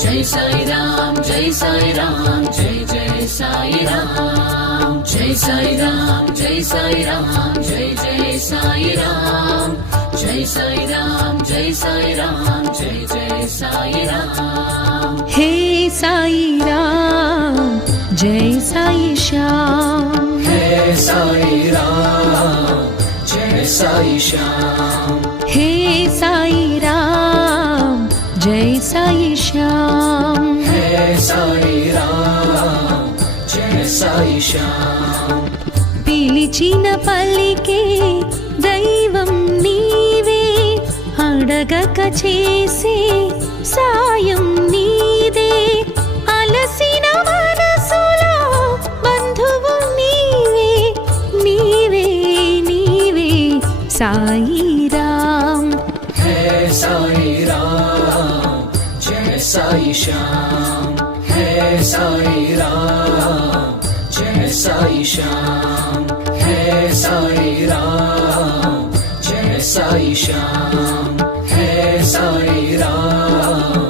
జై సాయి రామ్ జై సాయి రామ్ జై జై సాయి రామ్ జై సాయి రామ్ జై సాయి రామ్ జై జై సాయి రామ్ జై సాయి రామ్ జై సాయి రామ్ జై జై సాయి రామ్ హే సాయి రామ్ జై సాయి శ్యామ్ హే సాయి రామ్ జై సాయి శ్యామ్ హే సాయి రామ్ జై సాయి శ్యామ్ హే సాయి రామ్ జై సాయి శ్యామ్ పిలిచిన పలికే దైవం నీవే అడగక చేసే సాయం నీదే అలసిన మనసులో బంధువు నీవే నీవే నీవే సాయి రామ్ హే సాయి రామ్ జై సాయి శ్యామ్ హే సాయి రామ్ జై సాయి శ్యామ్ హే సాయి రామ్ జై సాయి శ్యామ్ హే సాయి రామ్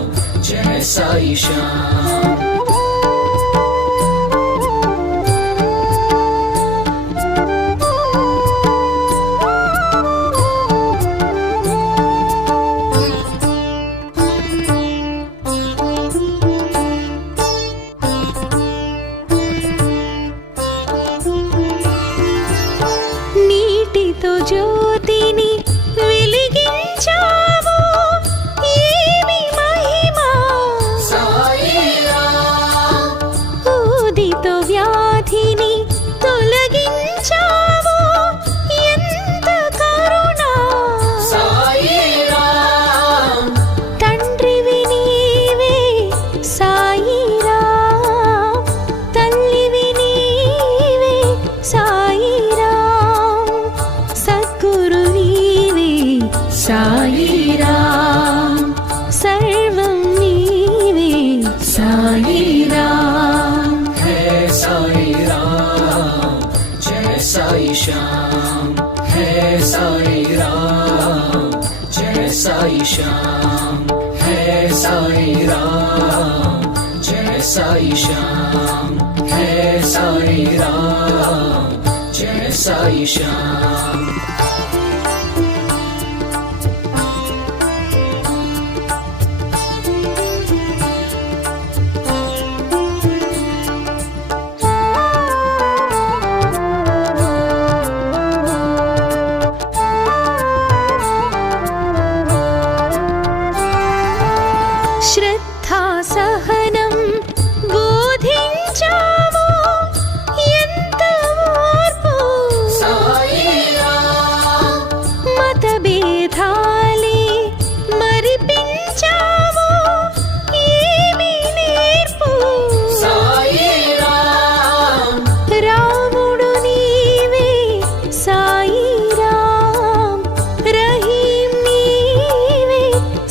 జై సాయి శ్యామ్ నీటితో జ్యోతిని వెలిగించావు ఏమి మహిమా సాయి రామ్ ఊదితో వ్యాధిని తొలగించావు ఎంత కరుణ సాయి రామ్ తండ్రివి నీవే సాయి రామ్ తల్లివి నీవే సాయి రామ్ సద్గురు నీవే సాయి రామ్ సర్వం నీవే సాయి రామ్ హే సాయి రామ్ జై సాయి శ్యామ్ హే సాయి రామ్ జై సాయి శ్యామ్ హే సాయి రామ్ జై సాయి శ్యామ్ హే సాయి రామ్ జై సాయి శ్యామ్ శ్రద్ధా సహనం బోధించావు ఎంత ఓర్పు సాయి రామ్ మతభేదాలే మరిపించావు ఏమి నేర్పు సాయి రామ్ రాముడు నీవే సాయి రామ్ రహీం నీవే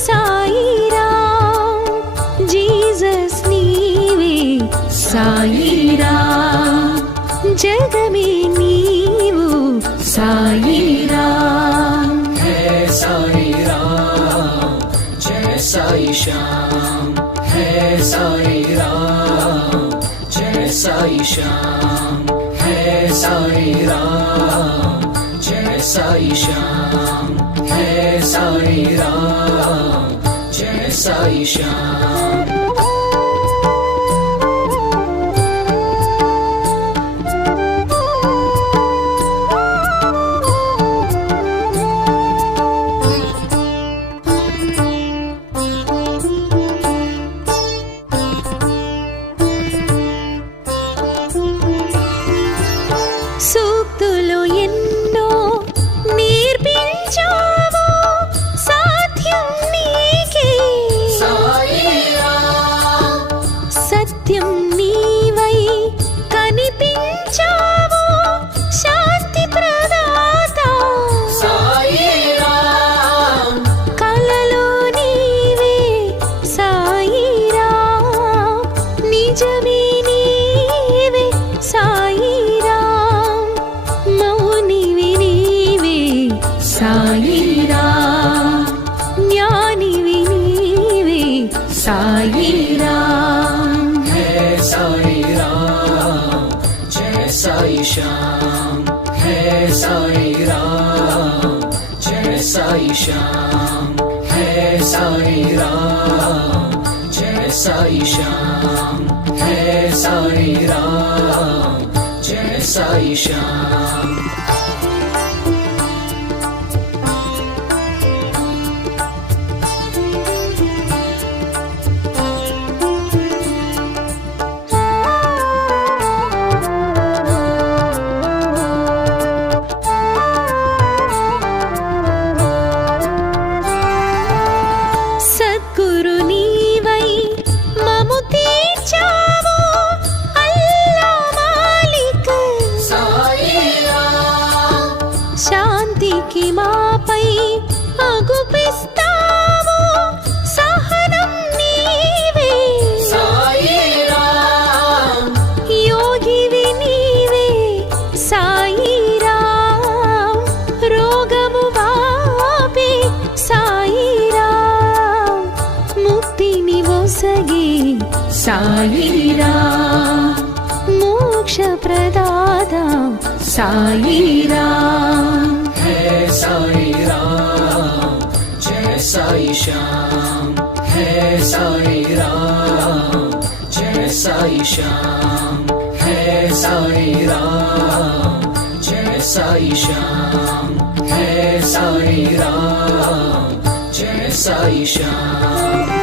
సాయి రామ్ జీసస్ నీవే సాయి రామ్ జగమే నీవు సాయి రామ్ హే సాయి రామ్ జై సాయి శ్యామ్ హే సాయి రామ్ జై సాయి శ్యామ్ హే సాయి రామ్ జై సాయి శ్యామ్ హే సాయి రామ్ జై సాయి శ్యామ్ సూక్తులు ఎన్నో నేర్పించావు సాధ్యం నీకే Sai Ram Sai Ram Hey Sai Ram, Jai Sai Sham. Hey Sai Ram, Jai Sai Sham. Hey Sai Ram, Jai Sai Sham. Hey Sai Ram, Jai Sai Sham. Sadhguru నీవై మము తీర్చావు అల్లా మాలిక్ Sai Ram, శాంతికి మాపై అగుపిస్తావు సహనం నీవే Sai Ram, యోగివి నీవే సాయి రామ్ రోగము వాపే సాయి రామ్ ముక్తిని ఒసగే సాయి రామ్ మోక్ష ప్రదాత Sai Ram Hey Sai Ram, Jai Sai Sham. Hey Sai Ram, Jai Sai Sham. Hey Sai Ram, Jai Sai Sham. Hey Sai Ram, Jai Sai Sham.